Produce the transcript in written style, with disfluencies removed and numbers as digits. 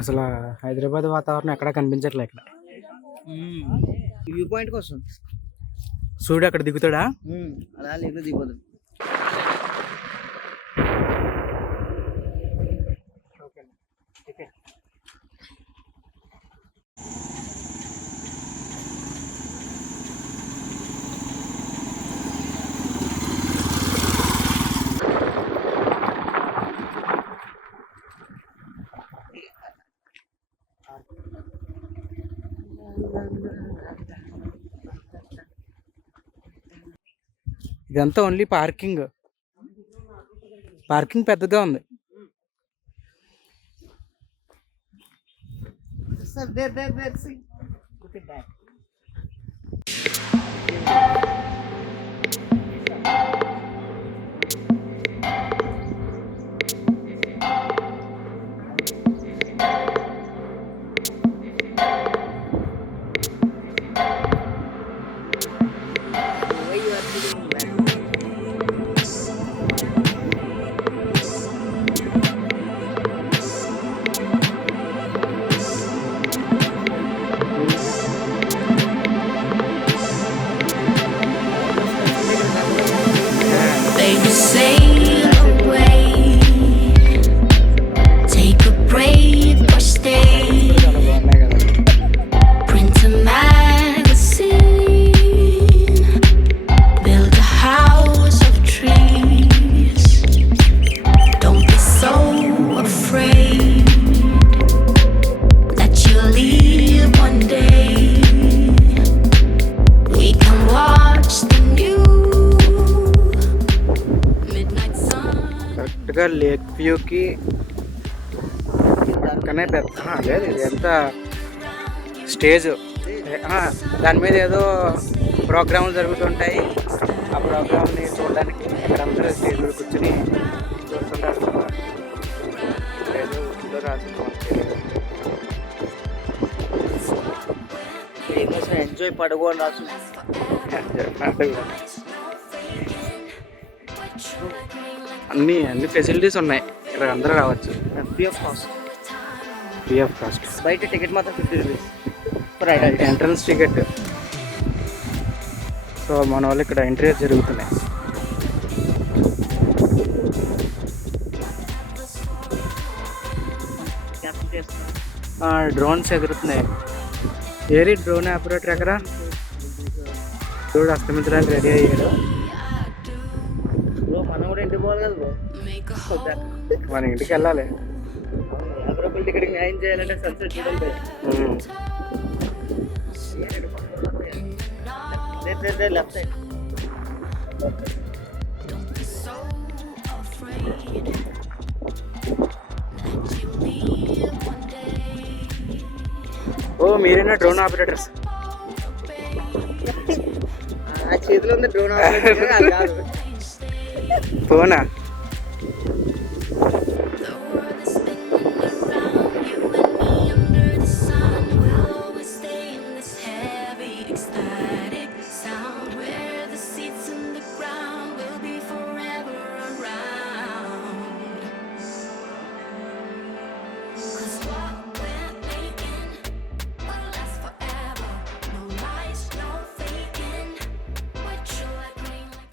అసలు హైదరాబాద్ వాతావరణం ఎక్కడా కనిపించట్లే ఇక్కడ. వ్యూ పాయింట్ కోసం సూర్యుడు అక్కడ దిగుతాడా? అలా లేదు దిగదు. ఇదంతా ఓన్లీ పార్కింగ్. పార్కింగ్ పెద్దగా ఉంది. Baby, sail away. Take a break or stay. చాలా బాగున్నాయి కదా. Print a magazine. Build a house of trees. Don't be so afraid that you'll leave one day. We can watch the new midnight sun. కరెక్ట్గా లేక్ వ్యూకి పక్కనే పెద్ద లేదు ఇది ఎంత స్టేజ్. దాని మీద ఏదో ప్రోగ్రాములు జరుగుతుంటాయి. ఆ ప్రోగ్రామ్ని చూడడానికి ఇక్కడ అందరూ స్టేజ్ మీద కూర్చుని చూస్తుంటారు. ఏదో ఊళ్ళో ఎంజాయ్ పడగో అని రాసు. అన్ని ఫెసిలిటీస్ ఉన్నాయి. ఇక్కడ అందరూ రావచ్చు. Free of cost. Free of cost. బయట టికెట్ మాత్రం 50 రూపీస్ ఎంట్రన్స్ టికెట్. సో మన వాళ్ళు ఇక్కడ ఎంట్రీ జరుగుతున్నాయి. డ్రోన్స్ ఎగురుతున్నాయి. ఏరి డ్రోన్ ఆపరేటర్ ఎక్కడ చూడు అస్తమించడానికి రెడీ అయ్యాడు. మనం కూడా ఇంటికి పోవాలి కదా బ్రో. మన ఇంటికి వెళ్ళాలి. అప్పుడప్పుడు టికెట్ న్యాయం చేయాలంటే సన్సెట్ చూడాలి. లెఫ్ట్ సైడ్ ఓ మీరేనా డ్రోన్ ఆపరేటర్స్? ఆ చేతిలో ఉంది డ్రోన్ ఆపరేటర్. అది కాదు ఫోనా?